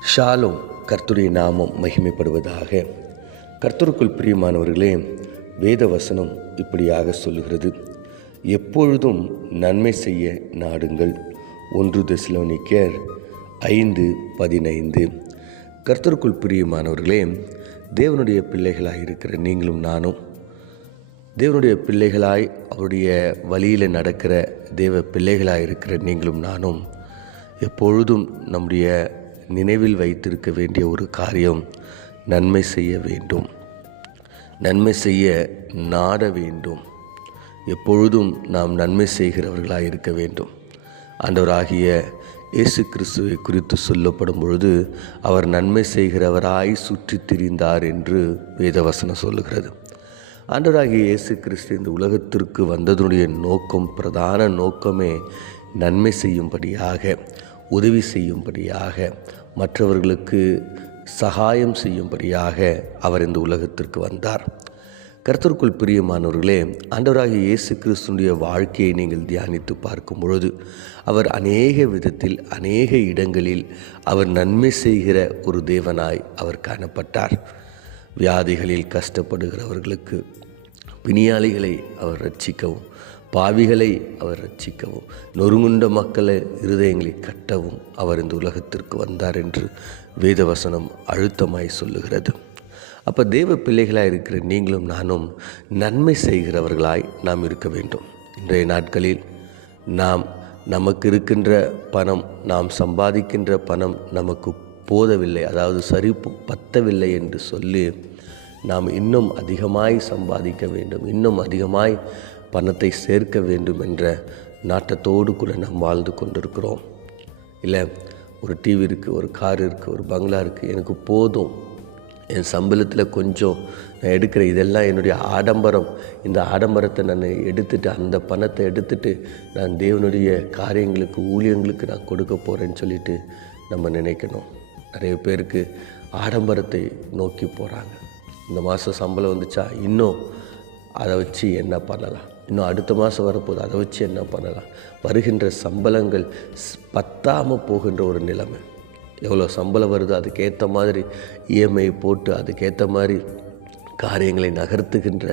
ஷாலும் கர்த்தருடைய நாமம் மகிமைப்படுவதாக. கர்த்தருக்குள் பிரியமானவர்களே வேத வசனம் இப்படியாக சொல்லுகிறது. எப்பொழுதும் நன்மை செய்ய நாடுங்கள். ஒன்று தெசலோனிக்கர் ஐந்து பதினைந்து. கர்த்தருக்குள் பிரியமானவர்களே தேவனுடைய பிள்ளைகளாக இருக்கிற நீங்களும் நானும் தேவனுடைய பிள்ளைகளாய் அவருடைய வழியில் நடக்கிற தேவ பிள்ளைகளாக இருக்கிற நீங்களும் நானும் எப்பொழுதும் நம்முடைய நினைவில் வைத்திருக்க வேண்டிய ஒரு காரியம் நன்மை செய்ய வேண்டும். நன்மை செய்ய நாட வேண்டும். எப்பொழுதும் நாம் நன்மை செய்கிறவர்களாக இருக்க வேண்டும். ஆண்டவராகிய இயேசு கிறிஸ்துவை குறித்து சொல்லப்படும் பொழுது அவர் நன்மை செய்கிறவராய் சுற்றி திரிந்தார் என்று வேதவசனம் சொல்லுகிறது. ஆண்டவராகிய இயேசு கிறிஸ்து இந்த உலகத்திற்கு வந்ததனுடைய நோக்கம் பிரதான நோக்கமே நன்மை செய்யும்படியாக உதவி செய்யும்படியாக மற்றவர்களுக்கு சகாயம் செய்யும்படியாக அவர் இந்த உலகத்திற்கு வந்தார். கர்த்தருக்குள் பிரியமானவர்களே ஆண்டவராகிய இயேசு கிறிஸ்துடைய வாழ்க்கையை நீங்கள் தியானித்து பார்க்கும் பொழுது அவர் அநேக விதத்தில் அநேக இடங்களில் அவர் நன்மை செய்கிற ஒரு தேவனாய் அவர் காணப்பட்டார். வியாதிகளில் கஷ்டப்படுகிறவர்களுக்கு பிணியாளிகளை அவர் ரட்சிக்கவும் பாவிகளை அவர் ரட்சிக்கவும் நொறுங்குண்ட மக்களை இருதயங்களை கட்டவும் அவர் இந்த உலகத்திற்கு வந்தார் என்று வேதவசனம் அழுத்தமாய் சொல்லுகிறது. அப்போ தேவ பிள்ளைகளாக இருக்கிற நீங்களும் நானும் நன்மை செய்கிறவர்களாய் நாம் இருக்க வேண்டும். இன்றைய நாட்களில் நாம் நமக்கு இருக்கின்ற பணம் நாம் சம்பாதிக்கின்ற பணம் நமக்கு போதவில்லை அதாவது சரி பத்தவில்லை என்று சொல்லி நாம் இன்னும் அதிகமாய் சம்பாதிக்க வேண்டும் இன்னும் அதிகமாய் பணத்தை சேர்க்க வேண்டும் என்ற நாட்டத்தோடு கூட நாம் வாழ்ந்து கொண்டிருக்கிறோம். இல்லை ஒரு டிவி இருக்குது ஒரு கார் இருக்குது ஒரு பங்களா இருக்குது எனக்கு போதும். என் சம்பளத்தில் கொஞ்சம் நான் எடுக்கிற இதெல்லாம் என்னுடைய ஆடம்பரம். இந்த ஆடம்பரத்தை நான் எடுத்துட்டு அந்த பணத்தை எடுத்துட்டு நான் தேவனுடைய காரியங்களுக்கு ஊழியங்களுக்கு நான் கொடுக்க போகிறேன்னு சொல்லிட்டு நம்ம நினைக்கணும். நிறைய பேருக்கு ஆடம்பரத்தை நோக்கி போகிறாங்க இந்த மாதம் சம்பளம் வந்துச்சா? இன்னும் அதை வச்சு என்ன பண்ணலாம்? இன்னும் அடுத்த மாதம் வரப்போகுது. அதை வச்சு என்ன பண்ணலாம்? வருகின்ற சம்பளங்கள் பத்தாமல் போகின்ற ஒரு நிலைமை. எவ்வளோ சம்பளம் வருதோ அதுக்கேற்ற மாதிரி இஎம்ஐ போட்டு அதுக்கேற்ற மாதிரி காரியங்களை நகர்த்துகின்ற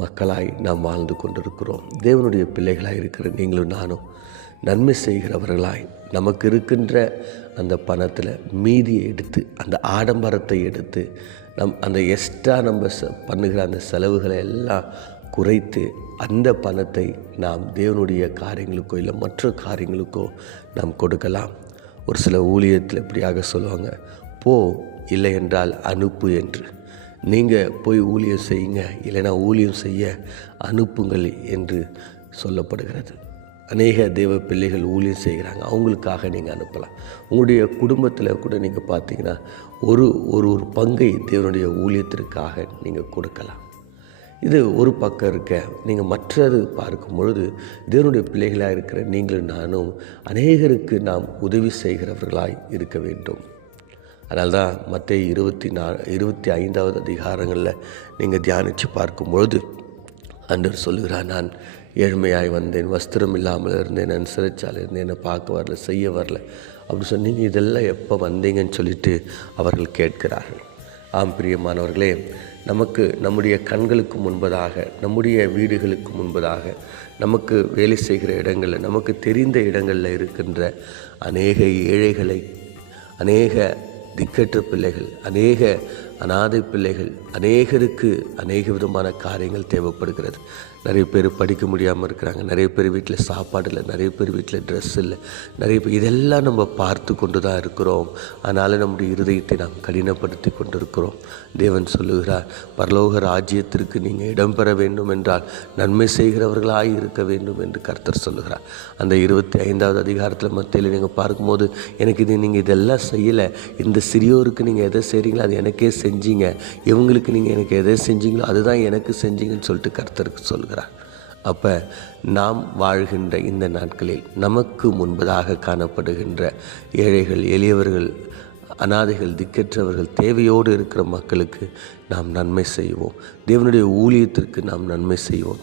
மக்களாய் நாம் வாழ்ந்து கொண்டிருக்கிறோம். தேவனுடைய பிள்ளைகளாக இருக்கிற நீங்களும் நானும் நன்மை செய்கிறவர்களாய் நமக்கு இருக்கின்ற அந்த பணத்தில் மீதியை எடுத்து அந்த ஆடம்பரத்தை எடுத்து நம் அந்த எக்ஸ்ட்ரா நம்ம ச பண்ணுகிற அந்த செலவுகளை எல்லாம் குறைத்து அந்த பணத்தை நாம் தேவனுடைய காரியங்களுக்கோ இல்லை மற்ற காரியங்களுக்கோ நாம் கொடுக்கலாம். ஒரு சில ஊழியத்தில் இப்படியாக சொல்லுவாங்க போ இல்லை என்றால் அனுப்பு என்று. நீங்கள் போய் ஊழியம் செய்யுங்க இல்லைனா ஊழியம் செய்ய அனுப்புங்கள் என்று சொல்லப்படுகிறது. அநேக தெய்வ பிள்ளைகள் ஊழியம் செய்கிறாங்க அவங்களுக்காக நீங்கள் அனுப்பலாம். உங்களுடைய குடும்பத்தில் கூட நீங்கள் பார்த்தீங்கன்னா ஒரு ஒரு ஒரு பங்கை தேவனுடைய ஊழியத்திற்காக நீங்கள் கொடுக்கலாம். இது ஒரு பக்கம் இருக்க நீங்கள் மற்றது பார்க்கும் பொழுது தேவனுடைய பிள்ளைகளாக இருக்கிற நீங்களும் நானும் அநேகருக்கு நாம் உதவி செய்கிறவர்களாய் இருக்க வேண்டும். அதனால்தான் மற்ற இருபத்தி நா இருபத்தி ஐந்தாவது அதிகாரங்களில் நீங்கள் தியானித்து பார்க்கும் பொழுது அன்று சொல்லுகிறார் நான் ஏழ்மையாய் வந்தேன் வஸ்திரம் இல்லாமல் இருந்தேன் நான் சிறைச்சாலை இருந்தேன் என்னை பார்க்க வரல செய்ய வரல. அப்படி சொன்னீங்க இதெல்லாம் எப்போ வந்தீங்கன்னு சொல்லிட்டு அவர்கள் கேட்கிறார்கள். ஆம் பிரியமானவர்களே நமக்கு நம்முடைய கண்களுக்கு முன்பதாக நம்முடைய வீடுகளுக்கு முன்பதாக நமக்கு வேலை செய்கிற இடங்களில் நமக்கு தெரிந்த இடங்களில் இருக்கின்ற அநேக ஏழைகளை அநேக திக்கற்ற பிள்ளைகள் அநேக அனாதை பிள்ளைகள் அநேகருக்கு அநேக விதமான காரியங்கள் தேவைப்படுகிறது. நிறைய பேர் படிக்க முடியாமல் இருக்கிறாங்க. நிறைய பேர் வீட்டில் சாப்பாடு இல்லை நிறைய பேர் வீட்டில் ட்ரெஸ் இல்லை. நிறைய பேர் இதெல்லாம் நம்ம பார்த்து கொண்டு தான் இருக்கிறோம். அதனால் நம்முடைய இருதயத்தை நாம் கடினப்படுத்தி கொண்டிருக்கிறோம். தேவன் சொல்லுகிறார் பரலோக ராஜ்யத்திற்கு நீங்கள் இடம்பெற வேண்டும் என்றால் நன்மை செய்கிறவர்களாக இருக்க வேண்டும் என்று கர்த்தர் சொல்லுகிறார். அந்த இருபத்தி ஐந்தாவது அதிகாரத்தில் மத்தியில் நீங்கள் பார்க்கும்போது எனக்கு இது நீங்கள் இதெல்லாம் செய்யலை. இந்த சிறியோருக்கு நீங்கள் எதை செய்கிறீங்களோ அது எனக்கே செஞ்சீங்க. இவங்களுக்கு நீங்கள் எனக்கு எதை செஞ்சீங்களோ அதுதான் எனக்கு செஞ்சீங்கன்னு சொல்லிட்டு கர்த்தருக்கு சொல்கிறார். அப்போ நாம் வாழ்கின்ற இந்த நாட்களில் நமக்கு முன்பதாக காணப்படுகின்ற ஏழைகள் எளியவர்கள் அனாதைகள் திக்கற்றவர்கள் தேவையோடு இருக்கிற மக்களுக்கு நாம் நன்மை செய்வோம். தேவனுடைய ஊழியத்திற்கு நாம் நன்மை செய்வோம்.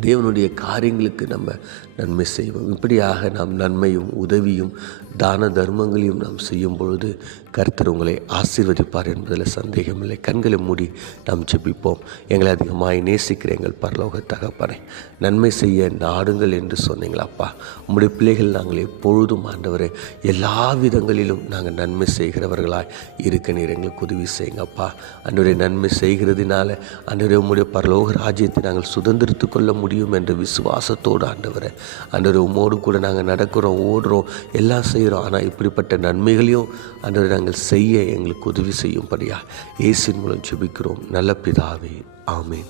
தேவனுடைய காரியங்களுக்கு நம்ம நன்மை செய்வோம். இப்படியாக நாம் நன்மையும் உதவியும் தான தர்மங்களையும் நாம் செய்யும் பொழுது கர்த்தர் உங்களை ஆசீர்வதிப்பார் என்பதில் சந்தேகமில்லை கண்களை மூடி நாம் ஜெபிப்போம். எங்களை அதிகமாய் நேசிக்கிற எங்கள் பரலோக தகப்பனை நன்மை செய்ய நாடுங்கள் என்று சொன்னீங்களாப்பா உங்களுடைய பிள்ளைகள் நாங்கள் எப்பொழுதும் ஆண்டவரே எல்லா விதங்களிலும் நாங்கள் நன்மை செய்கிறவர்களாய் இருக்க நீர் எங்களுக்கு உதவி செய்யுங்கப்பா அன்றைய நன்மை செய்கிறதுனால அன்றைய உங்களுடைய பரலோக ராஜ்யத்தை நாங்கள் சுதந்திரித்து கொள்ள முடியும் என்ற விசுவாசத்தோடு ஆண்டவரை அன்றைய உம்மோடு கூட நாங்கள் நடக்கிறோம் ஓடுறோம் எல்லாம் செய்கிறோம். ஆனால் இப்படிப்பட்ட நன்மைகளையும் அன்றைய நாங்கள் செய்ய எங்களுக்கு உதவி செய்யும்படியா இயேசின் மூலம் ஜெபிக்கிறோம். நல்ல பிதாவே ஆமீன்.